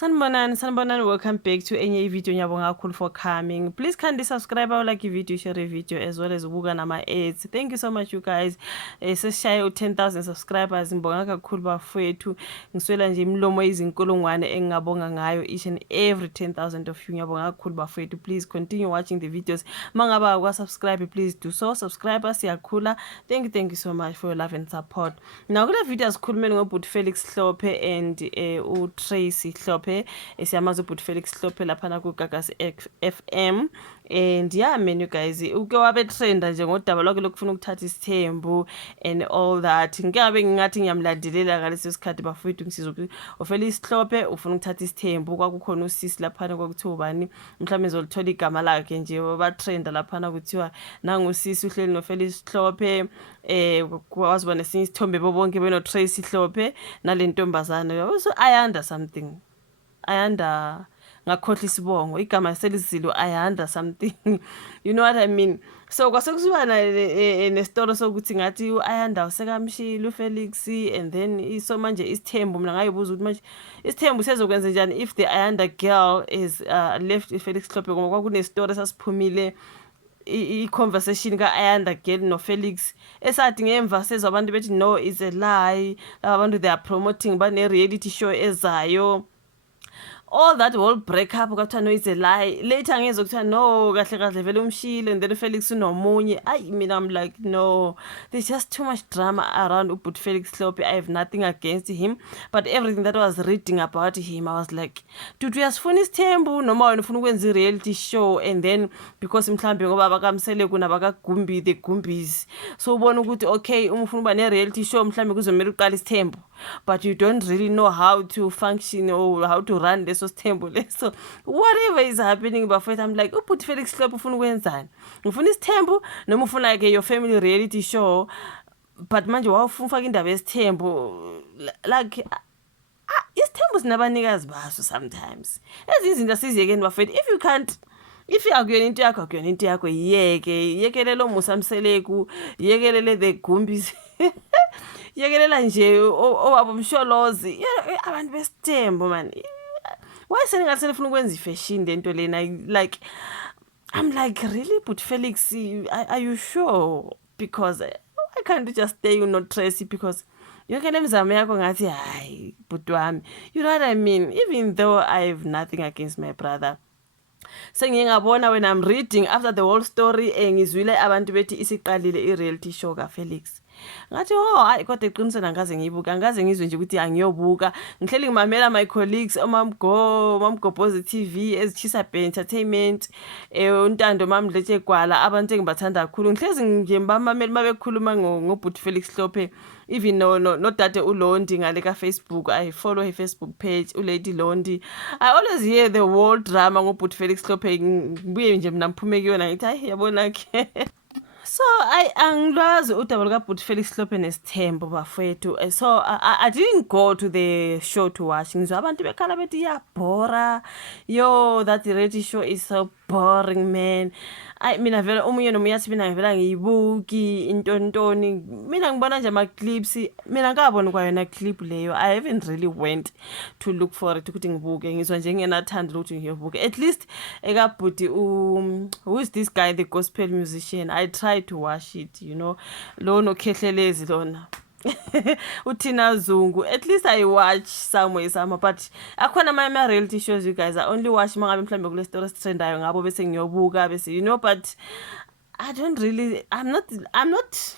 Sanibonani, welcome back to enye video. Ngiyabonga kakhulu for coming. Please kindly subscribe, like video, share video as well as ubuka nama ads. Thank you so much you guys. Seshaye u10,000 subscribers. Ngibonga kakhulu bafowethu. Ngiswela nje imlomo izinkulungwane engingabonga ngayo each and every 10,000 of you. Ngiyabonga kakhulu bafowethu. Please continue watching the videos. Mangaba akwa subscribe, please do so. Subscribe siyakhula. Thank you so much for your love and support. Now kule video asikhulumeni ngobut Felix Hlophe and uTracy Hlophe. Siyamazi ubut Felix Hlophe laphana ku Gagas FM. And yeah man, you guys, uke wabe trenda nje ngodaba lokho lokufuna ukuthatha isithembu and all that. Ngikabe ngingathi ngiyamlandelela ngaleso sikhathi bafowethu ngisiza uFelix Hlophe ufuna ukuthatha isithembu. Kwakukhona usisi laphana kwakuthiwa ubani mhlawumbe ezolithola igama lakhe nje ba trenda laphana kuthiwa nangusisi uhleli noFelix Hlophe. Kwazibona esinye isithombe bonke beno Tracy Hlophe nalentombazana. So I under something. I under ngakhohlisa isibongo igama selizilo I under something. You know what I mean? So kwasekuziba ne story sokuthi ngathi uAyanda usekamshila uFelix and then iso manje isithembu mina ngayibuza ukuthi manje isithembu sezokwenza njani if the Ayanda girl is left Felix Hlophe ngoba kwakune story sasiphumile i-conversation ka-Ayanda girl no-Felix esathi ngemva sezwa abantu bethi no it's a lie, abantu they are promoting bane-reality show ezayo. All that whole breakup kwathiwa no it's a lie. Later ngezwe kuthiwa no kahle kahle vele umshile and then Felix unomunye. Mina I'm like no, there's just too much drama around ubut Felix Hlophe. I have nothing against him, but everything that I was reading about him I was like dude uyasifuna isithembu noma wena ufuna ukwenza i-reality show and then because mhlambe ngoba bakamsele kuna bakagumbi the Gumbies so ubona ukuthi okay uma ufuna uba ne-reality show mhlambe kuzomela uqala isithembu but you don't really know how to function or how to run leso sithembu leso. Whatever is happening bafethu, I'm like ubut Felix Hlophe ufuna ukwenzani? Ufuna isithembu noma ufuna ke your family reality show? But manje wawufuna ufaka indaba yesithembu like isithembu sinabanikazi baso sometimes. Ezizinto asiziyekeni bafethu. If akuyona into yakho akuyona into yakho, yekelele omusamseleku, yekelele the Gumbies. Yekelela nje owabomsholozi abantu besithembu man. Why sengathi senifuna ukwenza ifashion lento lena like I'm like really but Felix are you sure? Because why can't you just stay not Tracy because yonke lemizamo yakho ngathi hayi bhuti wami, you know what I mean? Even though I have nothing against my brother, sengiyengabona when I'm reading after the whole story ngizwile abantu bethi isiqalile i-reality show kaFelix. Ngathi hayi kodwa eqinisweni angaze ngiyibuka, angaze ngizwe nje ukuthi angiyobuka. Ngihleli ngimamela my colleagues Mamgobhozi TV ezichisa Bay Entertainment, uNtando Mamdletshe Gwala, abantu engibathanda kakhulu. Ngihlezi nje mbamamela mabekhuluma ngobut Felix Hlophe, even no dade uLondi ngale ka Facebook. I follow her Facebook page uLady Londi. I always hear the whole drama ngobut Felix Hlophe. Ngibuye nje mina ngiphume kuyona ngithi hayi yabona ke. So angilwazi udaba lukabut Felix Hlophe nesithembu bafethu. So I didn't go to the show to watch. Ngizwa abantu bekhala bethi iyabhora. Yo, that reality show is so boring man. Mina vele omunye nomunye athi mina ngivela ngiyibuki intontoni. Mina ngibona nje ama clips. Mina ngabona kwayona clip leyo. I haven't really went to look for it ukuthi ngibuke. Ngizwa nje ngenathanda ukuthi ngiyobuka. At least ekabhuti who is this guy, the gospel musician? I tried to watch it, you know. Lo no Khehlelezi lona. Uthina Zungu. At least I watch somewhere, but akhona my reality shows you guys I only watch mangabe mhlambe kule stories trendayo ngabo bese ngiyobuka bese, you know, but I don't really I'm not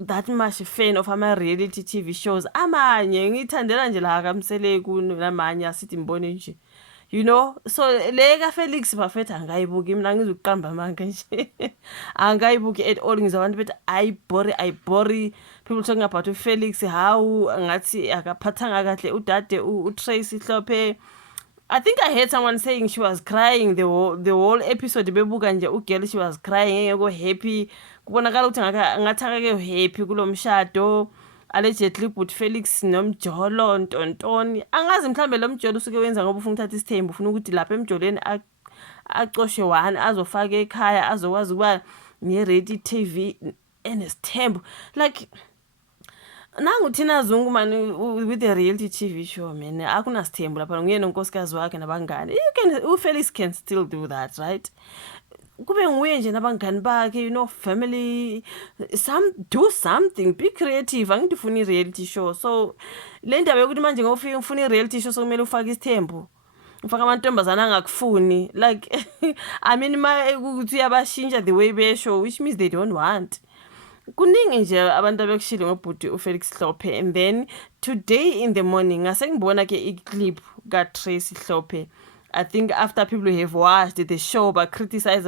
that much a fan of ama reality TV shows. Amanye ngithandela nje la kaMseleku namanye asithi mbone nje, you know. So le ka Felix bafethu angayibuki, mina ngizoqamba amanga nje. Angayibuki at all. Ngizwa abantu bethi ayibori. People talking about Felix how ngathi akaphathanga kahle udade uTracy Hlophe. I think I heard someone saying she was crying the whole episode bebuka nje ugirl, she was crying engekho happy. Kubonakala ukuthi ngathi akake happy kulomshado. Allegedly but Felix nomjolo ntontoni. Angazi mhlambe lo mjolo usuke wenza ngoba ufuna ukuthatha isithembu, ufuna ukuthi lapha emjolweni aqoshe one azofaka ekhaya azokwazi kuba ne-ready TV enesithembu. Like nangu Tina Zungu man with the reality TV show man akunasithembu lapha nguye nonkosikazi wakhe nabangani uFelix can still do that, right? Kube nguye nje nabangani bakhe, you know, family, do something, be creative. Angifuni reality show. So le ndaba yokuthi manje ngofika ngifuna reality show sokumele ufake isithembu, ufaka amantombazana angakufuni, like I mean ukuthi uyabashintsha the way besho, which means they don't want. Kuningi nje abantu abekushilo ngobhuti uFelix Hlophe. And then today in the morning ngase ngibona ke iclip kaTracy Hlophe. I think after people have watched the show criticize,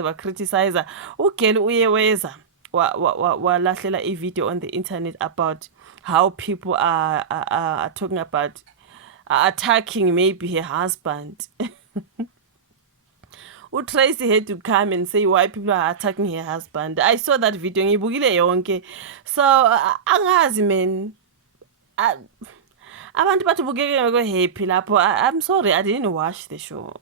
ugel uye weza walahlela i-video on the internet about how people are talking about attacking maybe her husband. Tracy had to come and say why people are attacking her husband. I saw that video ngibukile yonke. So angazi man. Abantu bathi bukeke ngeke happy lapho. I'm sorry, I didn't watch the show.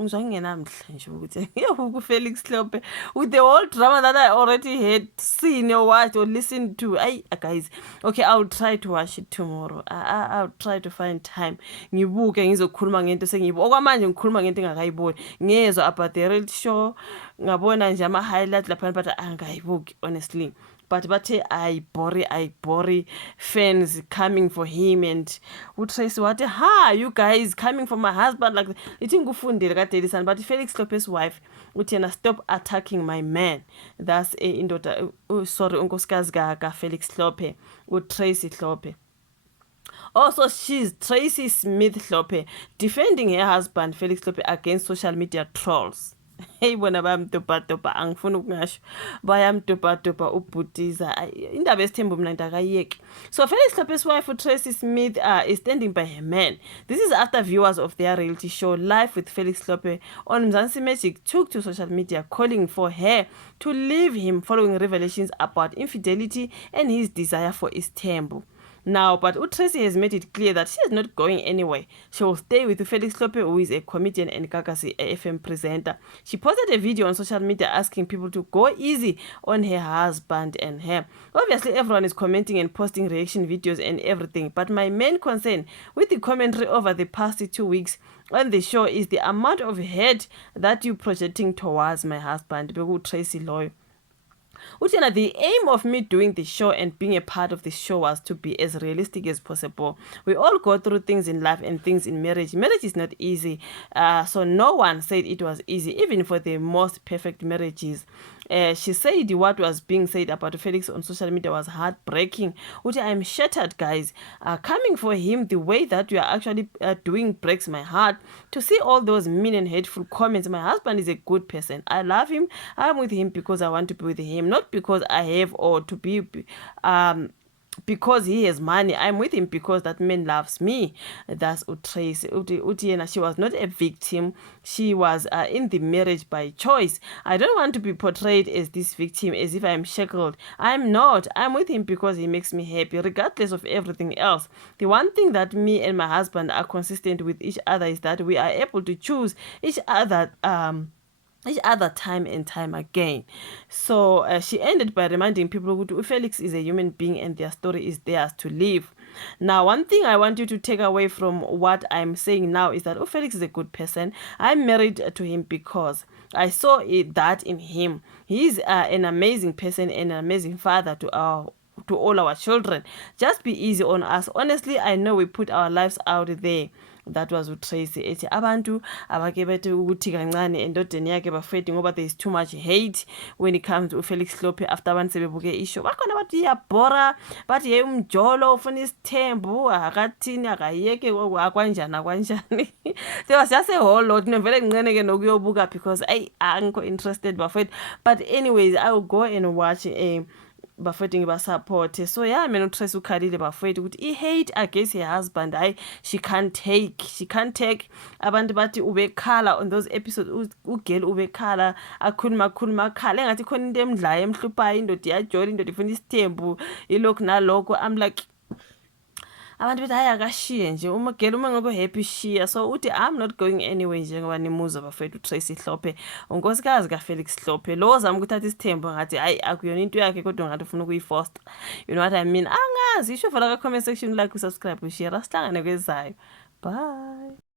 Ngizwangingenamhla nje ukuthi uFelix Hlophe with the whole drama that I already had seen or watched or listened to. Guys, okay, I'll try to watch it tomorrow. I'll try to find time ngibuke ngizokhuluma ngento sengiyibo okwamanje ngikhuluma ngento engakayiboni ngezwe about the reality show ngabona nje ama highlight lapha but angayibuki honestly. But I bore fans coming for him and uTracy what you guys coming for my husband like ithi ngufundile kaDelisani but Felix Hlophe's wife uthi yena stop attacking my man. That's indoda sorry unkosikazi ka Felix Hlophe uTracy Hlophe. Also, she's Tracy Smith Hlophe defending her husband Felix Hlophe against social media trolls. Hey bona bayamdopa angifuni ukungasho bayamdopa ubhutiza indaba esithembu mina ndakayeki. So Felix Hlophe's wife Tracy Smith is standing by her man. This is after viewers of their reality show Live with Felix Hlophe on Mzansi Magic took to social media calling for her to leave him following revelations about infidelity and his desire for isithembu. Now, but Tracy has made it clear that she is not going anywhere. She will stay with Felix Hlophe, who is a comedian and Kakasi FM presenter. She posted a video on social media asking people to go easy on her husband and her. Obviously, everyone is commenting and posting reaction videos and everything. But my main concern with the commentary over the past 2 weeks on the show is the amount of hate that you projecting towards my husband, Tracy Loy. The aim of me doing the show and being a part of the show was to be as realistic as possible. We all go through things in life and things in marriage. Marriage is not easy. So no one said it was easy, even for the most perfect marriages. She said what was being said about Felix on social media was heartbreaking. I'm shattered, guys. Coming for him the way that you are actually doing breaks my heart. To see all those mean and hateful comments. My husband is a good person. I love him. I'm with him because I want to be with him, not because I have or to be because he has money. I'm with him because that man loves me. That's Tracy. She was not a victim. She was in the marriage by choice. I don't want to be portrayed as this victim, as if I'm shackled. I'm not. I'm with him because he makes me happy, regardless of everything else. The one thing that me and my husband are consistent with each other is that we are able to choose each other time and time again. So she ended by reminding people that Felix is a human being and their story is theirs to live. Now, one thing I want you to take away from what I'm saying now is that Felix is a good person. I'm married to him because I saw that in him. He's an amazing person and an amazing father to all our children. Just be easy on us. Honestly, I know we put our lives out there. That was uTracy ethi abantu abake bethe ukuthi kancane endodeni yakhe bafedi ngoba there is too much hate when it comes to Felix Hlophe after abantu sebebuke isho bakhona bathi iyabhora bathi hey umjolo ufuna isithembu akathini akayeke akwanjani there was just a whole lot nevele ngincane ke nokuyobuka because angikho interested bafedi. But anyways, I will go and watch bafethu ngibasupport. So yeah, mina uTracy ukhalile bafethu ukuthi I-hate against her husband she can't take. Abantu bathi ubekhala on those episodes, ugel ubekhala akhuluma akhala engathi khona into emdlayo emhluphayo, indoda iyajola, indoda ifuna isithembu ilokhu nalokho. I'm like abantu bethi hayi akashiye nje uma ungekho happy shiya. So uthi I'm not going anywhere njengoba nimuzwa bafethu uTracy Hlophe unkosikazi kaFelix Hlophe lo ozama ukuthatha isithembu ngathi hayi akuyona into yakhe kodwa ngathi ufuna ukuyifoster. You know what I mean? Angazi isho vala ka comment section like usubscribe ushare asihlangane kwezayo. Bye.